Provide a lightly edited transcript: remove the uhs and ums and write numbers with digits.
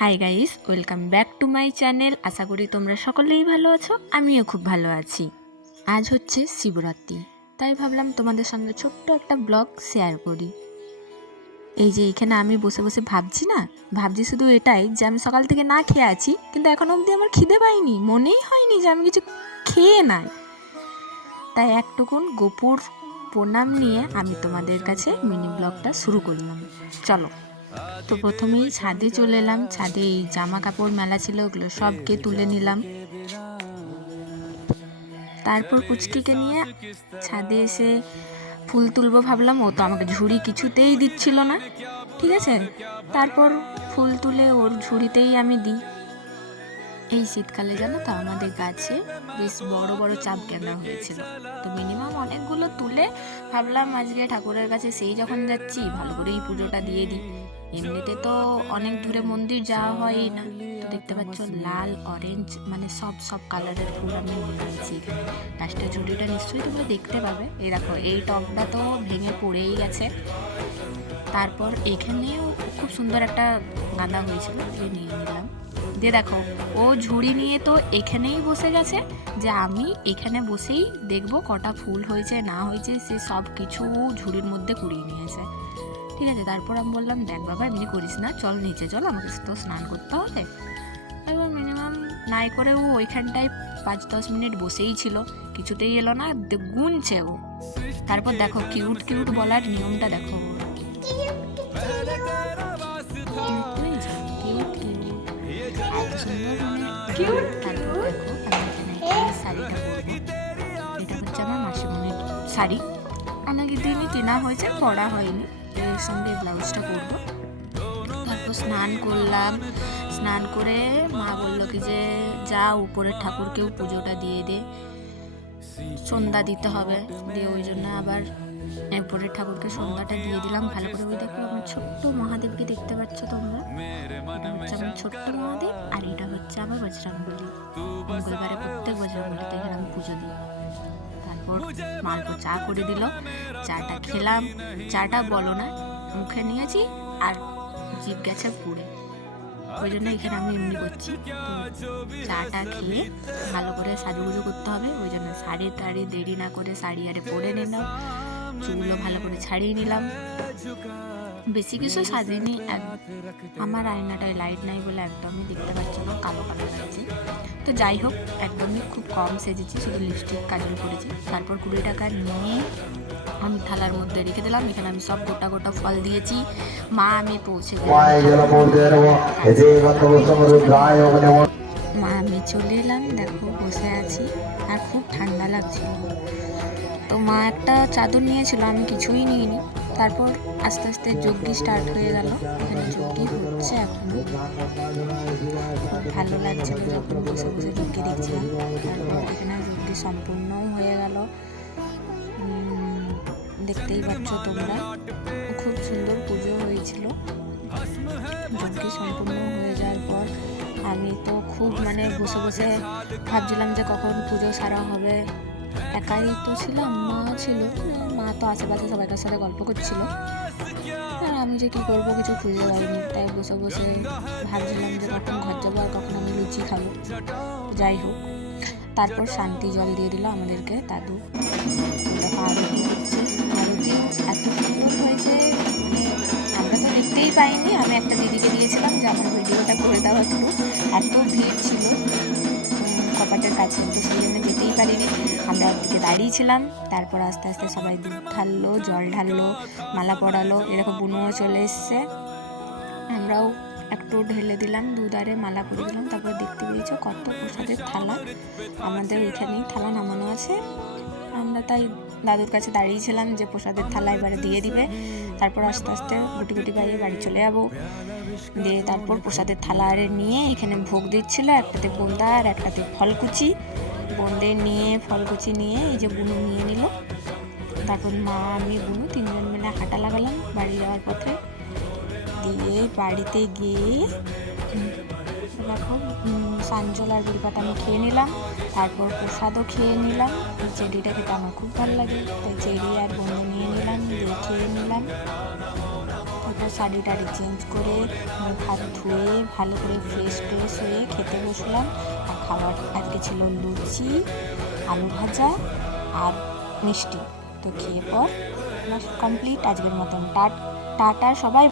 High guys, welcome back to my channel. আশা করি তোমরা সকলেই ভালো আছো, আমিও খুব ভালো আছি। আজ হচ্ছে শিবরাত্রি, তাই ভাবলাম তোমাদের সঙ্গে ছোট্ট একটা ব্লগ শেয়ার করি। এই যে এখানে আমি বসে বসে ভাবছি শুধু এটাই যে আমি সকাল থেকে না খেয়ে আছি, কিন্তু এখন অবধি আমার খিদে পাইনি, মনেই হয়নি যে আমি কিছু খেয়ে নাই। তাই একটুকুন গোপুর প্রণাম নিয়ে আমি তোমাদের কাছে মিনি ব্লগটা শুরু করলাম। চলো। তো প্রথমেই ছাদে চলে এলাম। ছাদে এই জামা কাপড় মেলা ছিল, ওগুলো সবকে তুলে নিলাম। তারপর পুচকিকে নিয়ে ছাদে এসে ফুল তুলবো ভাবলাম, ও তো আমাকে ঝুড়ি কিছুতেই দিচ্ছিল না। ঠিক আছে, তারপর ফুল তুলে ওর ঝুড়িতেই আমি দিই। এই শীতকালে জানো তো আমাদের গাছে বেশ বড় বড় চাপ ক্যাংড়া হয়েছিল, তো মিনিমাম অনেকগুলো তুলে ভাবলাম আজকে ঠাকুরের কাছে সেই যখন যাচ্ছি ভালো করেই পুজোটা দিয়ে দিই। এমনিতে তো অনেক দূরে মন্দির যাওয়া হয় না, তো দেখতে পাচ্ছ লাল অরেঞ্জ মানে সব সব কালারের ফুল আমি নিয়ে নিয়েছি এখানে। লাস্টের ঝুড়িটা নিশ্চয়ই তোমরা দেখতে পাবে। এই দেখো, এই টবটা তো ভেঙে পড়েই গেছে। তারপর এখানেও খুব সুন্দর একটা গাঁদা হয়েছিল, নিয়ে নিলাম। দিয়ে দেখো, ও ঝুড়ি নিয়ে তো এখানেই বসে গেছে, যে আমি এখানে বসেই দেখবো কটা ফুল হয়েছে না হয়েছে, সে সব কিছু ঝুড়ির মধ্যে কুড়িয়ে নিয়েছে। ঠিক আছে, তারপর আমি বললাম, দেখ বাবা এমনি করিস না, চল নিচে চল, আমাকে তো স্নান করতে হবে। এবার মিনিমাম নাই করে ও ওইখানটায় 5-10 মিনিট বসেই ছিল, কিছুতেই এলো না, গুনছে ও। তারপর দেখো কিউট কিউট বলার নিয়মটা দেখো, আমার মাসিমণির শাড়ি অনেক দিনই কেনা হয়েছে, পরা হয়নি, এর সঙ্গে ব্লাউজটা করবো। তারপর স্নান করলাম। স্নান করে মা বললো কি যে যা উপরের ঠাকুরকেও পুজোটা দিয়ে দে, সন্ধ্যা দিতে হবে। দিয়ে ওই জন্য আবার উপরের ঠাকুরকে সন্ধ্যাটা দিয়ে দিলাম ভালো করে। ওই দেখো আমার ছোট্ট মহাদেবকে দেখতে পাচ্ছ তোমরা, এটা হচ্ছে আমার ছোট্ট মহাদেব, আর এটা হচ্ছে আমার বজরংবলী। মঙ্গলবারে প্রত্যেক বজরংবলীতে এখানে আমি পুজো দিই। তারপর মালপো চা করে দিল, চাটা খেলাম। চাটা বলো না, মুখে নিয়েছি আর জিভ গেছে পুড়ে, ওই জন্য এখানে আমি এমনি করছি। চাটা খেয়ে ভালো করে সাজুগুজু করতে হবে, ওই জন্য শাড়ি টাড়ি দেরি না করে শাড়ি আরে পরে নিলাম, চুলও ভালো করে ছাড়িয়ে নিলাম। বেশি কিছু সাজিনি, আমার আয়নাটায় লাইট নাই বলে একদমই দেখতে পাচ্ছ না, কালো কালো লাগছে। তো যাই হোক, একদমই খুব কম সেজেছি, শুধু লিপস্টিক কাজল করেছি। তারপর 20 টাকা নিয়ে আমি থালার মধ্যে রেখে দিলাম। এখানে আমি সব গোটা গোটা ফল দিয়েছি। মা আমি পৌঁছে মা আমি চলে এলাম, দেখো বসে আছি আর খুব ঠান্ডা লাগছিল। তো মা একটা চাদর নিয়েছিল, আমি কিছুই নিইনি। তারপর আস্তে আস্তে যজ্ঞি স্টার্ট হয়ে গেল, এখানে যজ্ঞি হচ্ছে এখনো। খুব ভালো লাগছিল যখন বসে বসে যজ্ঞি দেখছিলাম। তারপর এখানে যজ্ঞি সম্পূর্ণও হয়ে গেল, দেখতেই পাচ্ছ তোমরা। খুব সুন্দর পুজো হয়েছিল। যজ্ঞি সম্পূর্ণ হয়ে যাওয়ার পর আমি তো খুব বসে বসে ভাবছিলাম যে কখন পুজো সারা হবে। একাই তো ছিলাম, মা ছিল, মা তো আশেপাশে সবাইকার সাথে গল্প করছিল, আর আমি যে কী করবো কিছু খুঁজে পাইনি। তাই বসে বসে ভাবছিলাম যে কখন ঘর যাবো আর কখন আমি লুচি খাবো। যাই হোক, তারপর শান্তি জল দিয়ে দিল আমাদেরকে দাদু। আরতি হচ্ছে, আরতিও এত সুন্দর হয়েছে, আমরা তো দেখতেই পাইনি। আমি একটা দিদিকে দিয়েছিলাম যে আমার ভিডিওটা করে দেওয়া একটু, এত ভিড় ছিল কপাটের কাছে, তো সেই জন্য যেতেই পারিনি। আমরা একদিকে দাঁড়িয়েছিলাম। তারপর আস্তে আস্তে সবাই দুধ ঢাললো, জল ঢাললো, মালা পরালো, এরকম বুনুও চলে এসছে। আমরাও একটু ঢেলে দিলাম, দুধারে মালা করে দিলাম। তারপর দেখতে পেয়েছো কত প্রসাদের থালা, আমাদের ওইখানেই থালা নামানো আছে। আমরা তাই দাদুর কাছে দাঁড়িয়েছিলাম যে প্রসাদের থালা এবারে দিয়ে দিবে। তারপর আস্তে আস্তে গুটি গুটি পাইয়ে বাড়ি চলে যাবো। দিয়ে তারপর প্রসাদের থালা আরে নিয়ে এখানে ভোগ দিচ্ছিলো, একটাতে বোঁদা আর একটাতে ফলকুচি। বোঁদে নিয়ে ফলকুচি নিয়ে এই যে বুনু নিয়ে নিল। তারপর মা আমি বুনু 3 জন মিলে হাঁটা লাগালাম বাড়ি যাওয়ার পথে। দিয়ে বাড়িতে গিয়ে দেখো সাঞ্জল আর বিড়িপাটা আমি খেয়ে নিলাম। তারপর প্রসাদও খেয়ে নিলাম। চেরিটা খেতে আমার খুব ভালো লাগে, তাই চেরি আর বোঁদে নিয়ে নিলাম, দিয়ে খেয়ে নিলাম। তারপর শাড়ি টাড়ি চেঞ্জ করে মুখ হাত ধুয়ে ভালো করে ফ্রেশ হয়ে খেতে বসলাম। আর খাবার আজকে ছিল লুচি, আলু ভাজা আর মিষ্টি। তো খেয়ে পর কমপ্লিট আজকের মতন টাটা সবাই।